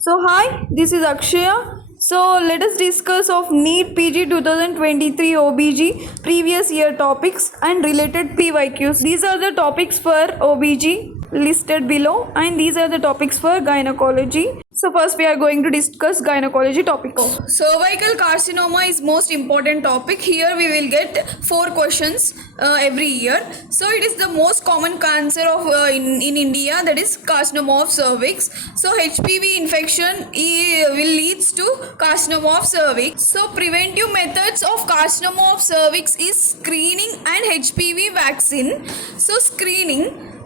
So hi, this is Akshaya. So let us discuss of NEET PG 2023 OBG previous year topics and related PYQs. These are the topics for OBG listed below and these are the topics for gynecology. So first we are going to discuss gynecology topics. Cervical carcinoma is most important topic. Here we will get 4 questions every year. So it is the most common cancer of in India, that is carcinoma of cervix. So HPV infection will leads to carcinoma of cervix. So preventive methods of carcinoma of cervix is screening and HPV vaccine. So screening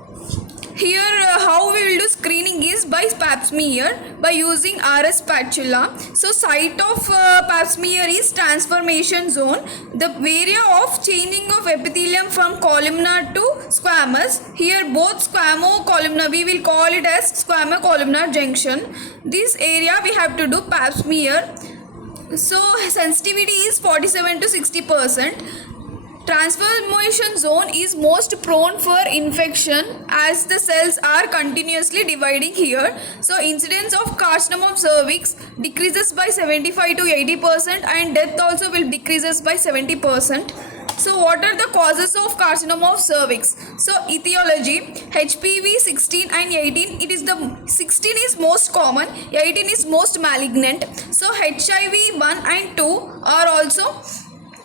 here, how we will do screening is by pap smear by using RS spatula. So site of pap smear is transformation zone. The area of changing of epithelium from columnar to squamous. Here both squamo-columnar, we will call it as squamo-columnar junction. This area we have to do pap smear. So sensitivity is 47 to 60%. Transformation zone is most prone for infection as the cells are continuously dividing here. So incidence of carcinoma of cervix decreases by 75 to 80% and death also will decreases by 70%. So what are the causes of carcinoma of cervix? So etiology, HPV 16 and 18, it is the 16 is most common, 18 is most malignant. So HIV 1 and 2 are also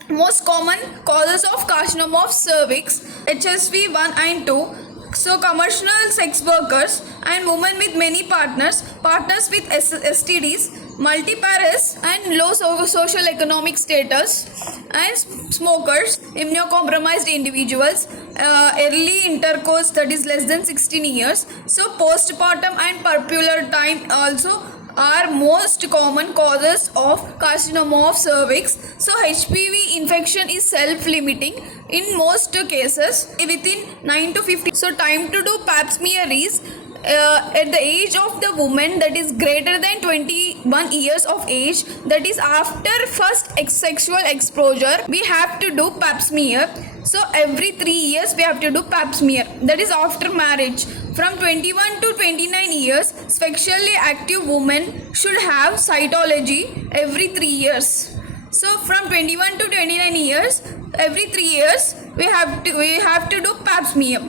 most common causes of carcinoma of cervix. HSV 1 and 2. So commercial sex workers and women with many partners with STDs, multipares and low social economic status, and smokers, immunocompromised individuals, early intercourse, that is less than 16 years. So postpartum and puerperal time also are most common causes of carcinoma of cervix. So HPV infection is self-limiting in most cases within 9 to 15. So time to do pap smear is at the age of the woman, that is greater than 21 years of age, that is after first sexual exposure, we have to do pap smear. So every 3 years we have to do pap smear, that is after marriage. From 21 to 29 years, sexually active women should have cytology every 3 years. So from 21 to 29 years, every 3 years we have to do pap smear.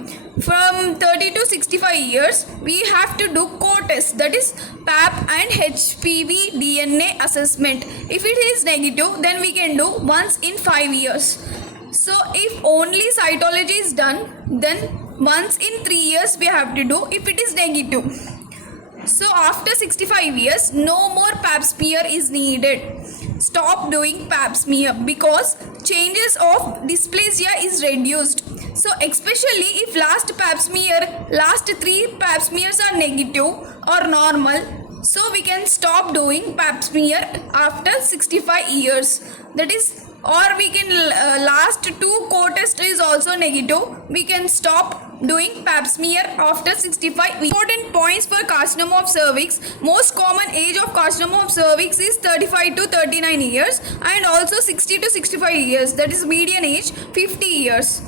From 30 to 65 years, we have to do co-test, that is pap and HPV DNA assessment. If it is negative, then we can do once in 5 years. So if only cytology is done, then once in 3 years we have to do if it is negative. So after 65 years, no more pap smear is needed. Stop doing pap smear because changes of dysplasia is reduced. So especially if last 3 pap smears are negative or normal, so we can stop doing pap smear after 65 years. That is, or we can last 2 co-test is also negative, we can stop doing pap smear after 65 weeks. Important points for carcinoma of cervix. Most common age of carcinoma of cervix is 35 to 39 years and also 60 to 65 years, that is median age 50 years.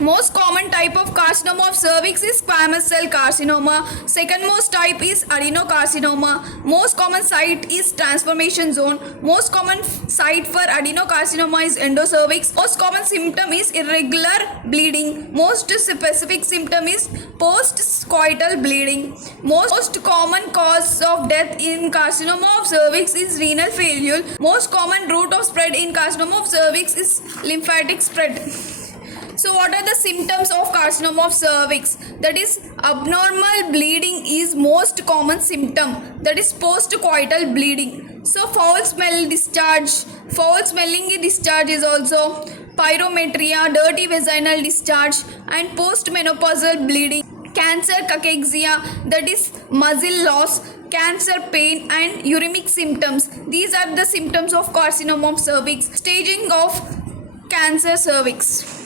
Most common type of carcinoma of cervix is squamous cell carcinoma. Second most type is adenocarcinoma. Most common site is transformation zone. Most common site for adenocarcinoma is endocervix. Most common symptom is irregular bleeding. Most specific symptom is postcoital bleeding. Most common cause of death in carcinoma of cervix is renal failure. Most common route of spread in carcinoma of cervix is lymphatic spread. So what are the symptoms of carcinoma of cervix? That is abnormal bleeding is most common symptom. That is postcoital bleeding. So foul smelling discharge is also pyrometria, dirty vaginal discharge, and postmenopausal bleeding. Cancer cachexia, that is muscle loss, cancer pain and uremic symptoms. These are the symptoms of carcinoma of cervix. Staging of cancer cervix.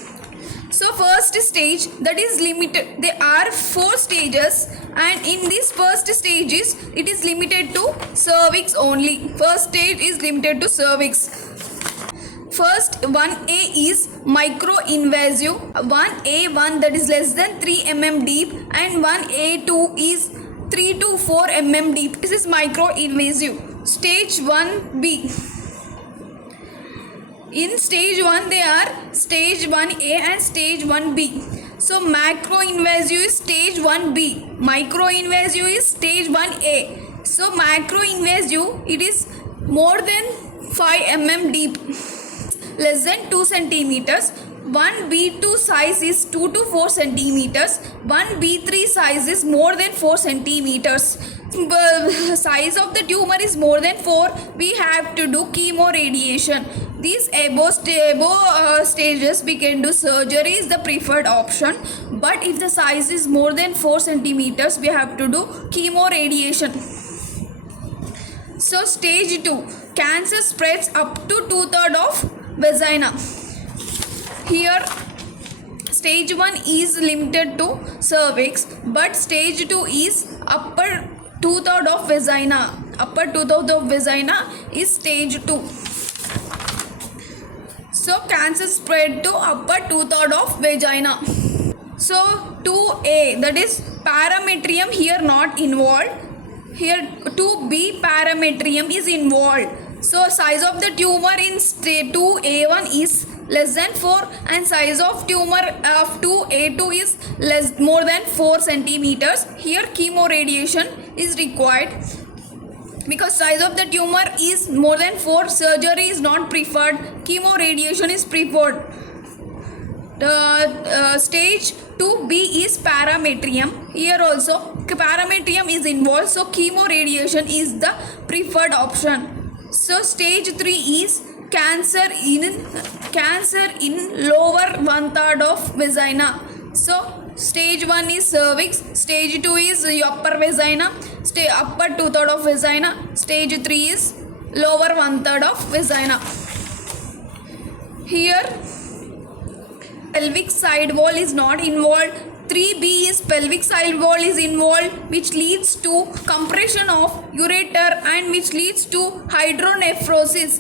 So first stage, that is limited, there are 4 stages and in these first stages it is limited to cervix only. First stage is limited to cervix. First 1A is micro-invasive, 1A1 that is less than 3 mm deep and 1A2 is 3 to 4 mm deep. This is micro-invasive. Stage 1B. In stage 1 they are stage 1A and stage 1B. So macro-invasive is stage 1B. Micro-invasive is stage 1A. So macro-invasive, it is more than 5 mm deep, less than 2 centimeters. 1B2 size is 2 to 4 centimeters. 1B3 size is more than 4 centimeters. Size of the tumor is more than 4, we have to do chemoradiation. These above stages we can do surgery is the preferred option, but if the size is more than 4 centimeters we have to do chemoradiation. So stage 2, cancer spreads up to 2/3 of vagina. Here stage 1 is limited to cervix, but stage 2 is upper 2/3 of vagina. Upper 2/3 of vagina is stage 2. So cancer spread to upper 2/3 of vagina. So 2A, that is parametrium, here not involved. Here 2B parametrium is involved. So size of the tumor in stage 2A1 is less than 4 and size of tumor of 2A2 is more than 4 centimeters. Here chemoradiation is required. Because size of the tumor is more than 4, surgery is not preferred, chemoradiation is preferred. Stage 2B is parametrium. Here also parametrium is involved, so chemoradiation is the preferred option. So stage 3 is cancer in lower 1/3 of vagina. So stage 1 is cervix, stage 2 is upper vagina, upper 2/3 of vagina, stage 3 is lower 1/3 of vagina. Here pelvic side wall is not involved. 3B is pelvic side wall is involved, which leads to compression of ureter and which leads to hydronephrosis.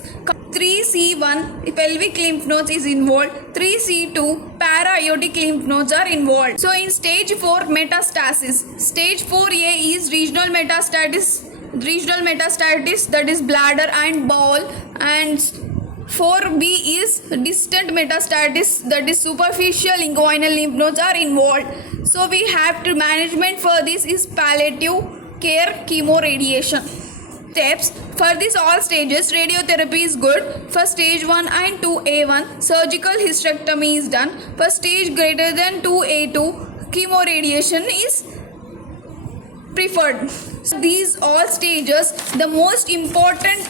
3C1 pelvic lymph nodes is involved. 3C2 para-aortic lymph nodes are involved. So in stage 4 metastasis. Stage 4A is regional metastasis, that is bladder and bowel, and 4B is distant metastasis, that is superficial inguinal lymph nodes are involved. So we have to management for this is palliative care, chemoradiation. Steps for this all stages, radiotherapy is good. For stage 1 and 2A1 surgical hysterectomy is done. For stage greater than 2A2 chemoradiation is preferred. So these all stages, the most important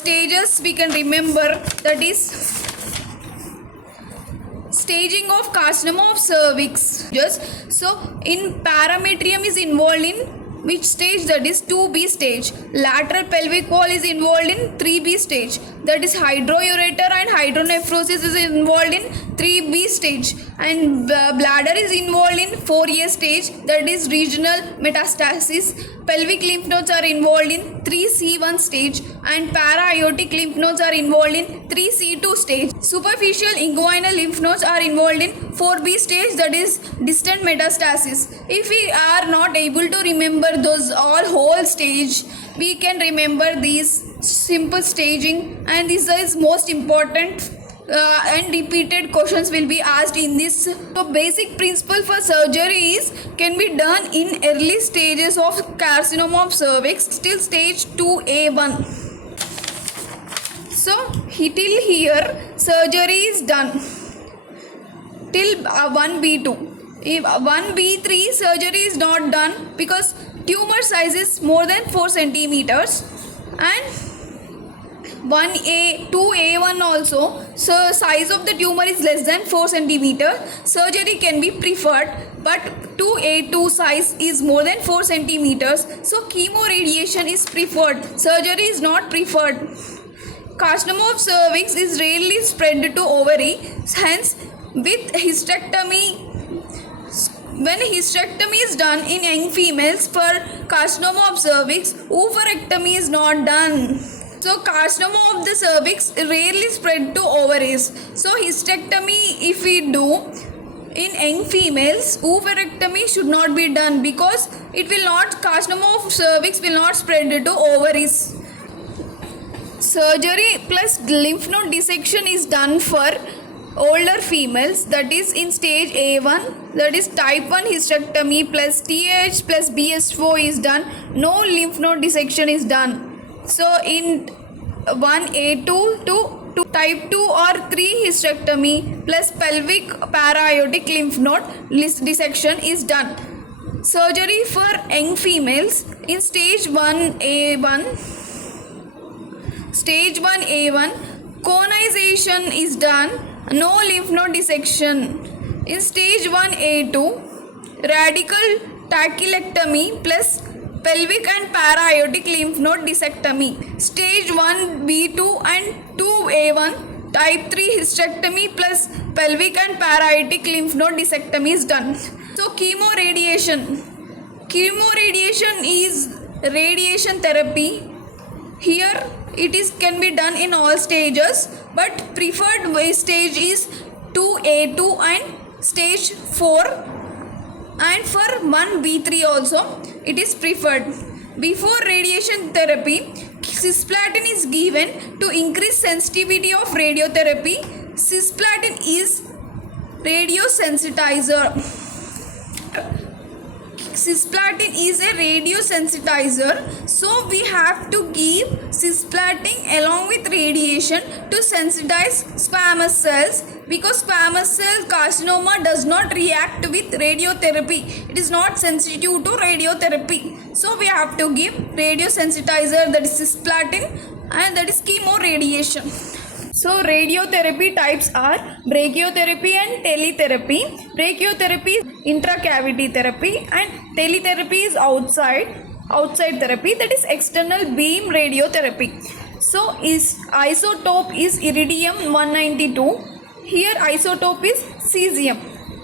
stages we can remember, that is staging of carcinoma of cervix. So in parametrium is involved in which stage, that is 2B stage. Lateral pelvic wall is involved in 3B stage, that is hydroureter and hydronephrosis is involved in 3B stage, and bladder is involved in 4A stage, that is regional metastasis. Pelvic lymph nodes are involved in 3C1 stage and para-aortic lymph nodes are involved in 3C2 stage. Superficial inguinal lymph nodes are involved in 4B stage, that is distant metastasis. If we are not able to remember those all whole stage, we can remember these simple staging, and this is most important. And repeated questions will be asked in this. So basic principle for surgery is can be done in early stages of carcinoma of cervix till stage 2A1. So till here surgery is done till 1B2. If 1B3 surgery is not done because tumor size is more than 4 centimeters, and 1A, 2A1 also, so size of the tumor is less than 4 centimeter, surgery can be preferred, but 2A2 size is more than 4 centimeters, so chemoradiation is preferred, surgery is not preferred. Carcinoma of cervix is rarely spread to ovary, hence with hysterectomy, when hysterectomy is done in young females for carcinoma of cervix, oophorectomy is not done. So carcinoma of the cervix rarely spread to ovaries. So hysterectomy if we do in young females, oophorectomy should not be done because it will not, carcinoma of cervix will not spread to ovaries. Surgery plus lymph node dissection is done for older females, that is in stage A1, that is type 1 hysterectomy plus TH plus BSO is done, no lymph node dissection is done. So in 1A2 to type 2 or 3 hysterectomy plus pelvic para-aortic lymph node dissection is done. Surgery for young females in stage 1A1, conization is done, no lymph node dissection. In stage 1A2, radical tachylectomy plus pelvic and para-aortic lymph node discectomy. Stage 1B2 and 2A1, type 3 hysterectomy plus pelvic and para-aortic lymph node discectomy is done. So chemoradiation is radiation therapy. Here it is can be done in all stages, but preferred stage is 2A2 and stage 4, and for 1B3 also it is preferred. Before radiation therapy, cisplatin is given to increase sensitivity of radiotherapy. Cisplatin is radiosensitizer. Cisplatin is a radiosensitizer, so we have to give cisplatin along with radiation to sensitize squamous cells, because squamous cell carcinoma does not react with radiotherapy. It is not sensitive to radiotherapy, so we have to give radiosensitizer, that is cisplatin, and that is chemoradiation. So radiotherapy types are brachytherapy and teletherapy. Brachytherapy is intracavity therapy and teletherapy is outside therapy, that is external beam radiotherapy. So isotope is iridium 192. Here isotope is cesium.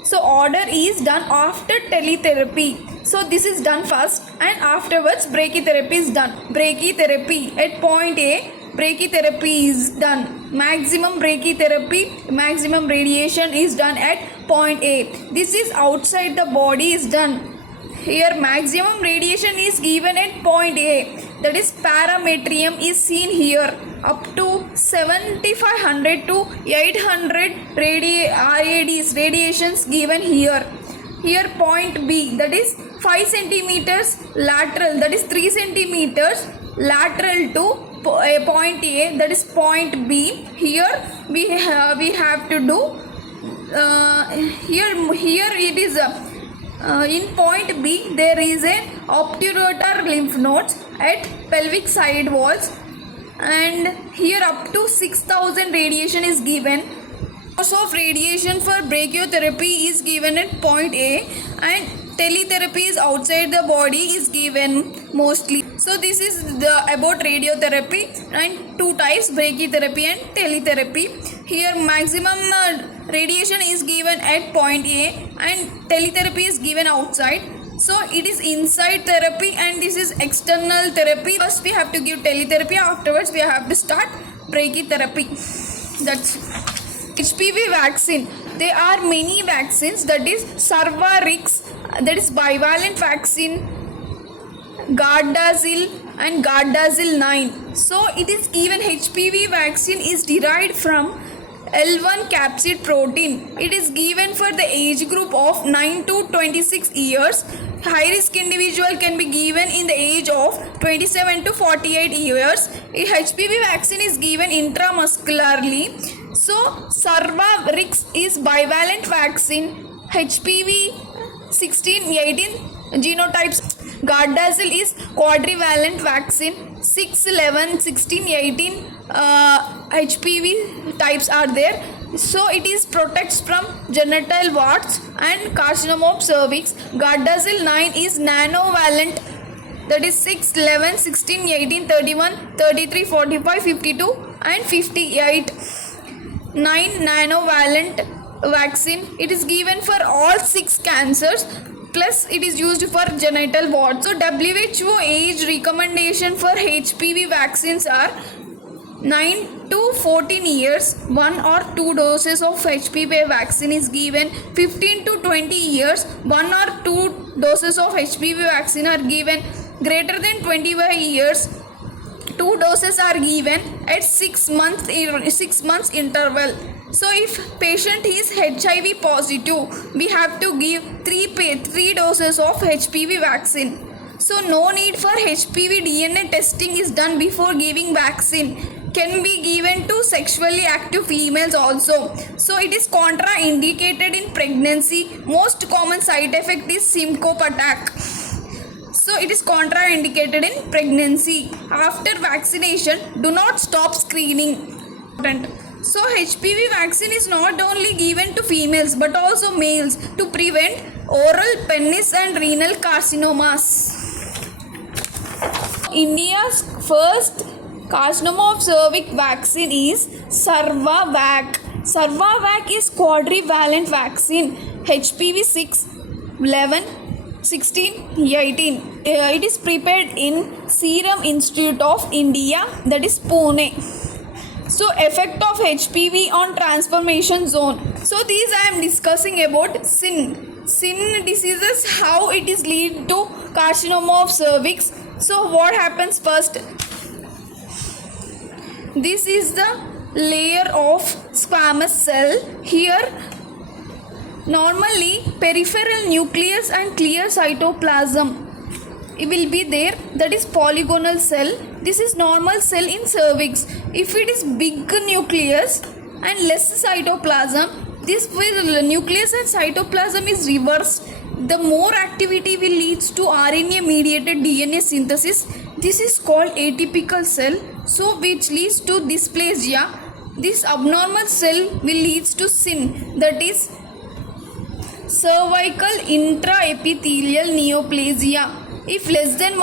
So order is done after teletherapy. So this is done first and afterwards brachytherapy is done. Brachytherapy at point A, brachytherapy is done. Maximum brachytherapy, maximum radiation is done at point A. This is outside the body is done. Here maximum radiation is given at point A, that is parametrium is seen here, up to 7500 to 800 radiations given here. Here point B, that is 5 centimeters lateral, that is 3 centimeters lateral to point A, that is point B. Here we have to do here it is in point B there is a obturator lymph nodes at pelvic side walls, and here up to 6000 radiation is given. Dose of radiation for brachytherapy is given at point A, and teletherapy is outside the body is given mostly. So this is about radiotherapy, and two types, brachytherapy and teletherapy. Here maximum radiation is given at point A and teletherapy is given outside. So it is inside therapy and this is external therapy. First we have to give teletherapy, afterwards we have to start brachytherapy. That's HPV vaccine. There are many vaccines, that is Cervarix, that is bivalent vaccine, Gardasil and Gardasil 9. So it is given, HPV vaccine is derived from L1 capsid protein. It is given for the age group of 9 to 26 years. High risk individual can be given in the age of 27 to 48 years. HPV vaccine is given intramuscularly. So Cervarix is bivalent vaccine. HPV 16, 18 genotypes. Gardasil is quadrivalent vaccine. 6, 11, 16, 18 HPV types are there. So it is protects from genital warts and carcinoma of cervix. Gardasil 9 is nanovalent, that is 6, 11, 16, 18, 31, 33, 45, 52 and 58. 9 nanovalent vaccine. It is given for all 6 cancers, plus it is used for genital warts. So WHO age recommendation for HPV vaccines are 9 to 14 years, 1 or 2 doses of HPV vaccine is given. 15 to 20 years, 1 or 2 doses of HPV vaccine are given. Greater than 25 years, 2 doses are given at 6 months interval. So if patient is HIV positive, we have to give 3 doses of HPV vaccine. So no need for HPV DNA testing is done before giving vaccine. Can be given to sexually active females also. So it is contraindicated in pregnancy. Most common side effect is syncope attack. So it is contraindicated in pregnancy. After vaccination, do not stop screening. So HPV vaccine is not only given to females but also males to prevent oral, penis and renal carcinomas. India's first carcinoma of cervix vaccine is Sarvavac. Sarvavac is quadrivalent vaccine HPV 6, 11, 16, 18. It is prepared in Serum Institute of India, that is Pune. So effect of HPV on transformation zone. So these I am discussing about sin diseases, how it is lead to carcinoma of cervix. So what happens first? This is the layer of squamous cell. Here normally peripheral nucleus and clear cytoplasm it will be there, that is polygonal cell. This is normal cell in cervix. If it is big nucleus and less cytoplasm, this will nucleus and cytoplasm is reversed. The more activity will leads to RNA mediated DNA synthesis. This is called atypical cell, so which leads to dysplasia. This abnormal cell will leads to sin, that is cervical intraepithelial neoplasia. If less than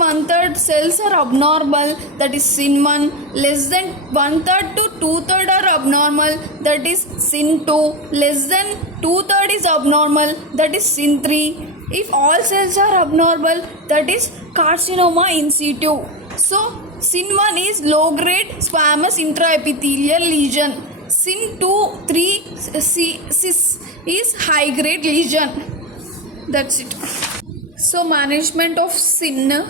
one third cells are abnormal, that is SIN1. Less than 1/3 to 2/3 are abnormal, that is SIN2. Less than 2/3 is abnormal, that is SIN3. If all cells are abnormal, that is carcinoma in situ. So SIN1 is low grade squamous intraepithelial lesion. SIN2, 3, CIS is high grade lesion. That's it. So management of SIN1,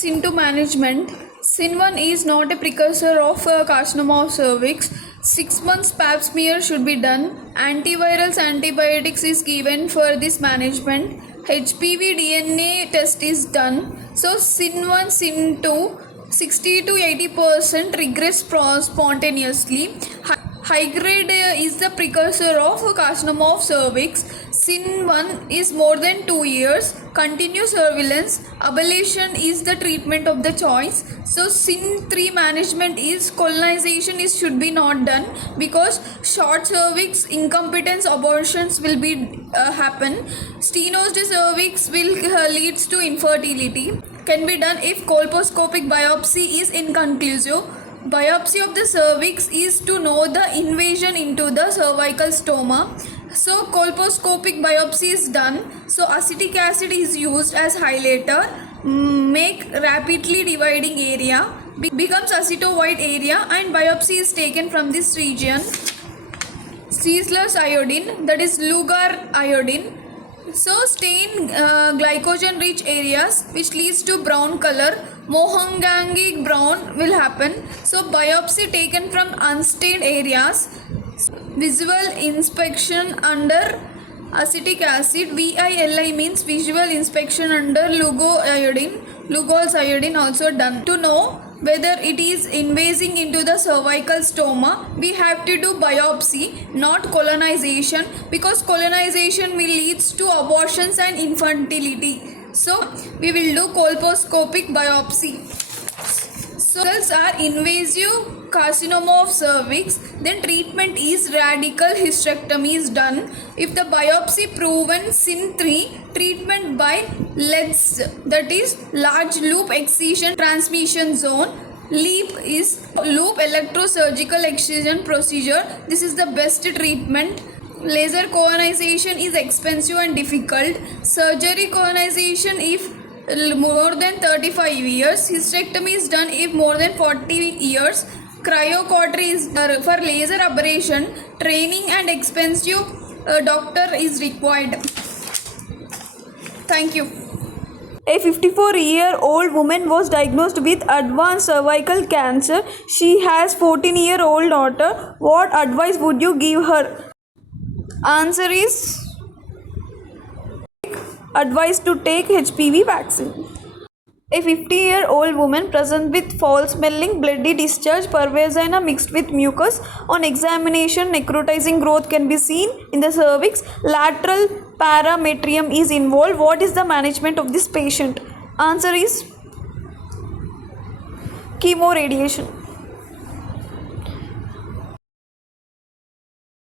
SIN2 management. SIN1 is not a precursor of carcinoma of cervix. 6 months pap smear should be done. Antivirals, antibiotics is given for this management. HPV DNA test is done. So SIN1, SIN2, 60 to 80% regress spontaneously. High grade is the precursor of carcinoma of cervix. SIN1 is more than 2 years. Continuous surveillance. Ablation is the treatment of the choice. So SIN3 management is colonization should be not done, because short cervix, incompetence, abortions will be happen. Stenosed cervix will leads to infertility. Can be done if colposcopic biopsy is inconclusive. Biopsy of the cervix is to know the invasion into the cervical stoma. So colposcopic biopsy is done. So acetic acid is used as highlighter. Make rapidly dividing area. Becomes aceto-white area, and biopsy is taken from this region. Szeslers iodine, that is Lugar iodine. So stain glycogen rich areas which leads to brown color. Mohangangic brown will happen. So biopsy taken from unstained areas. Visual inspection under acetic acid. VILI means visual inspection under Lugol's iodine also done. To know whether it is invading into the cervical stoma, we have to do biopsy, not colonization, because colonization will leads to abortions and infertility. So we will do colposcopic biopsy. So cells are invasive carcinoma of cervix, then treatment is radical hysterectomy is done. If the biopsy proven SIN3, treatment by LEDS, that is large loop excision transmission zone. LEAP is loop electrosurgical excision procedure. This is the best treatment. Laser colonization is expensive and difficult. Surgery colonization, if more than 35 years. Hysterectomy is done if more than 40 years. Cryocautery is for laser ablation. Training and expensive doctor is required. Thank you. A 54-year-old woman was diagnosed with advanced cervical cancer. She has 14-year-old daughter. What advice would you give her? Answer is advice to take HPV vaccine. A 50-year-old woman presents with foul-smelling bloody discharge per vagina mixed with mucus. On examination, necrotizing growth can be seen in the cervix. Lateral parametrium is involved. What is the management of this patient? Answer is chemoradiation.